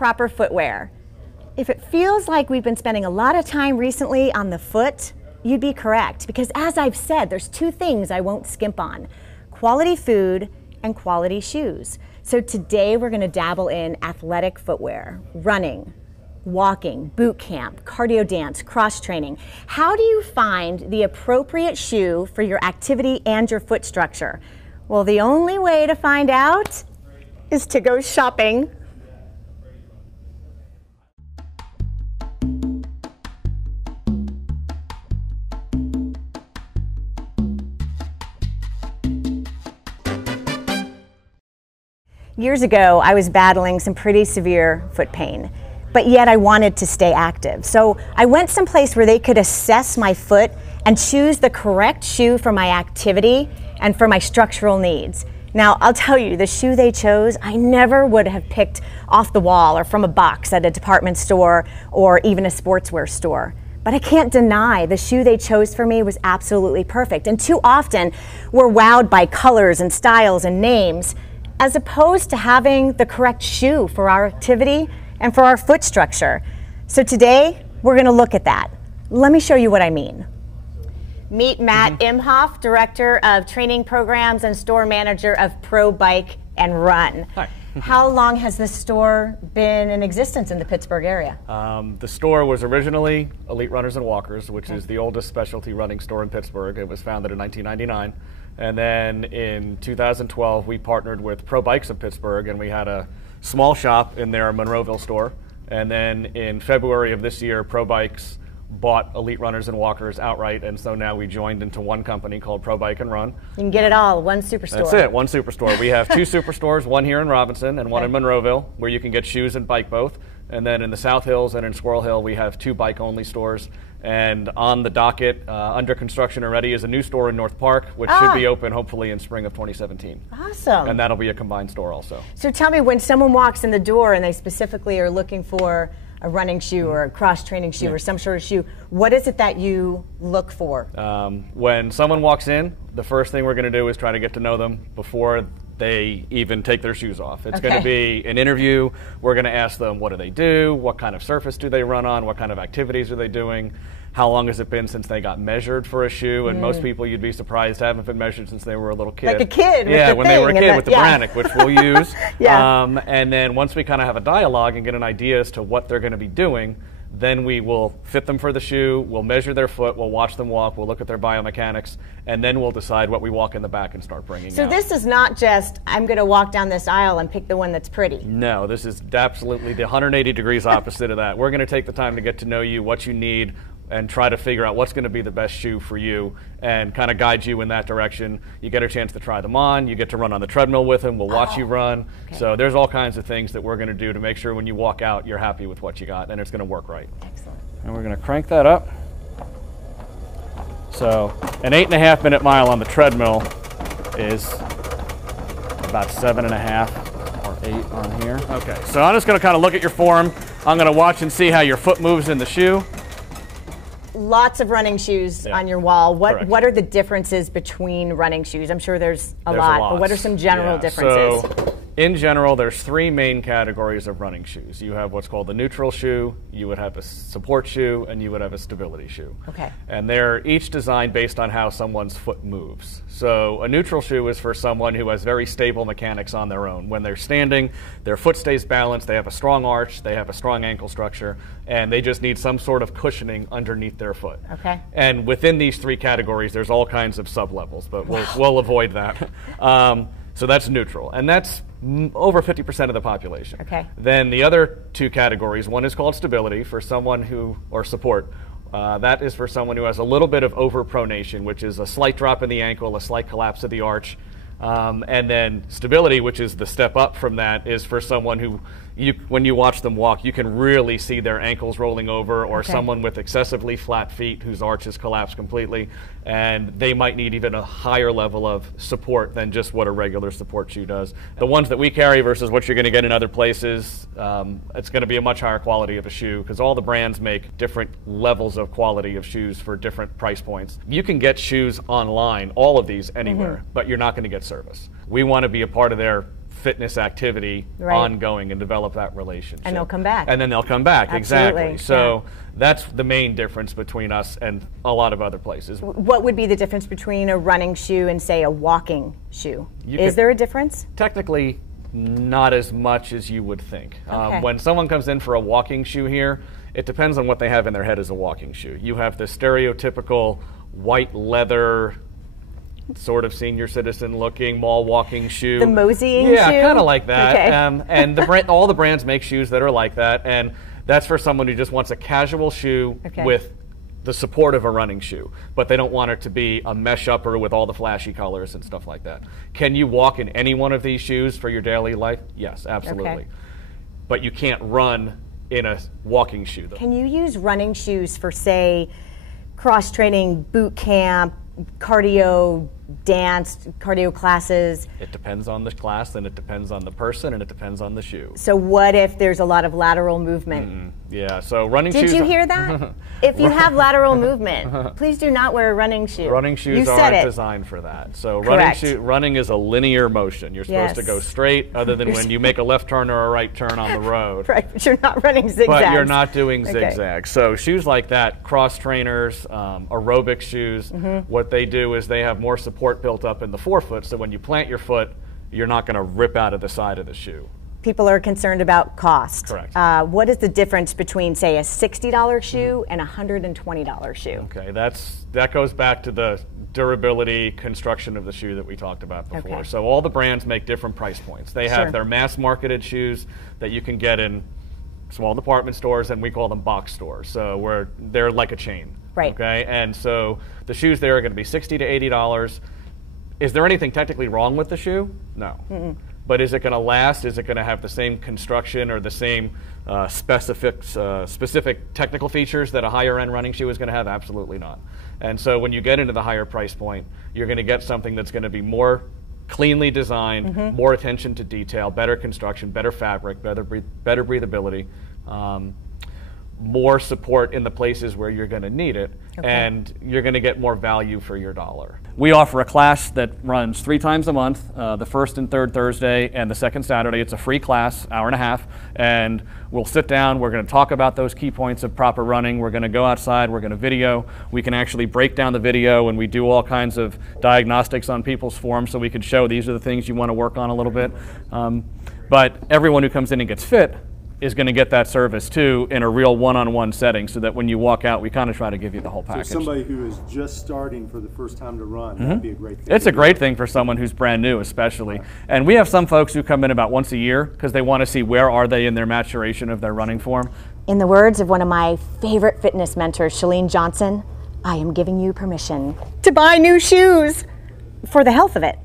proper footwear. If it feels like we've been spending a lot of time recently on the foot, you'd be correct, because as I've said, there's two things I won't skimp on: quality food and quality shoes. So today we're going to dabble in athletic footwear, running, walking, boot camp, cardio dance, cross training. How do you find the appropriate shoe for your activity and your foot structure? Well, the only way to find out is to go shopping. Years ago, I was battling some pretty severe foot pain, but yet I wanted to stay active. So I went someplace where they could assess my foot and choose the correct shoe for my activity and for my structural needs. Now, I'll tell you, the shoe they chose, I never would have picked off the wall or from a box at a department store or even a sportswear store. But I can't deny the shoe they chose for me was absolutely perfect. And too often, we're wowed by colors and styles and names, as opposed to having the correct shoe for our activity and for our foot structure. So today, we're gonna look at that. Let me show you what I mean. Meet Matt Imhof, Director of Training Programs and Store Manager of Pro Bike and Run. Hi. How long has this store been in existence in the Pittsburgh area? The store was originally Elite Runners and Walkers, which is the oldest specialty running store in Pittsburgh. It was founded in 1999. And then in 2012, we partnered with Pro Bikes of Pittsburgh, and we had a small shop in their Monroeville store. And then in February of this year, Pro Bikes bought Elite Runners and Walkers outright, and so now we joined into one company called Pro Bike and Run. You can get it all, one superstore. That's it, one superstore. We have two superstores, one here in Robinson and one in Monroeville, where you can get shoes and bike both. And then in the South Hills and in Squirrel Hill, we have two bike-only stores. And on the docket, under construction already, is a new store in North Park, which should be open hopefully in spring of 2017. Awesome. And that'll be a combined store also. So tell me, when someone walks in the door and they specifically are looking for a running shoe or a cross-training shoe or some sort of shoe, what is it that you look for? When someone walks in, the first thing we're going to do is try to get to know them before they even take their shoes off. It's going to be an interview. We're going to ask them, what do they do? What kind of surface do they run on? What kind of activities are they doing? How long has it been since they got measured for a shoe? And most people, you'd be surprised, haven't been measured since they were a little kid. Like a kid. Yeah, when they were a kid with the Brannick, which we'll use. Yeah. And then once we kind of have a dialogue and get an idea as to what they're going to be doing, then we will fit them for the shoe, we'll measure their foot, we'll watch them walk, we'll look at their biomechanics, and then we'll decide what we walk in the back and start bringing out. So this is not just, I'm going to walk down this aisle and pick the one that's pretty. No, this is absolutely the 180 degrees opposite of that. We're going to take the time to get to know you, what you need, and try to figure out what's going to be the best shoe for you and kind of guide you in that direction. You get a chance to try them on. You get to run on the treadmill with them. We'll watch you run. So there's all kinds of things that we're going to do to make sure when you walk out, you're happy with what you got and it's going to work right. Excellent. And we're going to crank that up. So an 8.5 minute mile on the treadmill is about 7.5 or 8 on here. Okay, so I'm just going to kind of look at your form. I'm going to watch and see how your foot moves in the shoe. Lots of running shoes on your wall. Correct. What are the differences between running shoes? I'm sure there's a lot, but what are some general differences? So, in general, there's three main categories of running shoes. You have what's called the neutral shoe, you would have a support shoe, and you would have a stability shoe. Okay. And they're each designed based on how someone's foot moves. So a neutral shoe is for someone who has very stable mechanics on their own. When they're standing, their foot stays balanced, they have a strong arch, they have a strong ankle structure, and they just need some sort of cushioning underneath their foot. Okay. And within these three categories, there's all kinds of sub-levels, but we'll avoid that. So that's neutral, and that's over 50% of the population. Okay. Then the other two categories, one is called stability for someone who, or support, that is for someone who has a little bit of overpronation, which is a slight drop in the ankle, a slight collapse of the arch. And then stability, which is the step up from that, is for someone who, when you watch them walk, you can really see their ankles rolling over, or someone with excessively flat feet whose arches collapse completely, and they might need even a higher level of support than just what a regular support shoe does. The ones that we carry versus what you're going to get in other places, it's going to be a much higher quality of a shoe, because all the brands make different levels of quality of shoes for different price points. You can get shoes online, all of these, anywhere, but you're not going to get service. We want to be a part of their fitness activity ongoing and develop that relationship. And they'll come back. And then they'll come back, Absolutely. exactly. So that's the main difference between us and a lot of other places. What would be the difference between a running shoe and, say, a walking shoe? Is there a difference? Technically, not as much as you would think. Okay. When someone comes in for a walking shoe here, it depends on what they have in their head as a walking shoe. You have the stereotypical white leather, sort of senior citizen looking mall walking shoe. The moseying shoe? Yeah, kind of like that. Okay. And all the brands make shoes that are like that, and that's for someone who just wants a casual shoe with the support of a running shoe, but they don't want it to be a mesh upper with all the flashy colors and stuff like that. Can you walk in any one of these shoes for your daily life? Yes, absolutely. Okay. But you can't run in a walking shoe, though. Can you use running shoes for, say, cross-training, boot camp, cardio, dance, cardio classes? It depends on the class, and it depends on the person, and it depends on the shoe. So what if there's a lot of lateral movement? Yeah, so running shoes... Did you hear that? If you have lateral movement, please do not wear a running shoe. Running shoes aren't designed for that. So running is a linear motion. You're supposed to go straight, other than when you make a left turn or a right turn on the road. Right, but you're not running zigzags. But you're not doing zigzags. So shoes like that, cross trainers, aerobic shoes, what they do is they have more support built up in the forefoot, so when you plant your foot, you're not going to rip out of the side of the shoe. People are concerned about cost. Correct. What is the difference between, say, a $60 shoe and a $120 shoe? Okay, that goes back to the durability construction of the shoe that we talked about before. Okay. So all the brands make different price points. They have their mass marketed shoes that you can get in small department stores, and we call them box stores. So they're like a chain. Right. Okay, and so the shoes there are going to be $60 to $80. Is there anything technically wrong with the shoe? No. But is it going to last? Is it going to have the same construction or the same specific technical features that a higher end running shoe is going to have? Absolutely not. And so when you get into the higher price point, you're going to get something that's going to be more cleanly designed, more attention to detail, better construction, better fabric, better breathability, more support in the places where you're going to need it, and you're going to get more value for your dollar. We offer a class that runs 3 times a month, the first and third Thursday and the second Saturday. It's a free class, hour and a half, and we'll sit down, we're going to talk about those key points of proper running, we're going to go outside, we're going to video, we can actually break down the video, and we do all kinds of diagnostics on people's forms so we can show these are the things you want to work on a little bit. But everyone who comes in and gets fit is going to get that service too in a real one-on-one setting, so that when you walk out, we kind of try to give you the whole package. So somebody who is just starting for the first time to run, that'd be a great thing. It's a great thing for someone who's brand new, especially. And we have some folks who come in about once a year because they want to see where are they in their maturation of their running form. In the words of one of my favorite fitness mentors, Joline Johnson, I am giving you permission to buy new shoes for the health of it.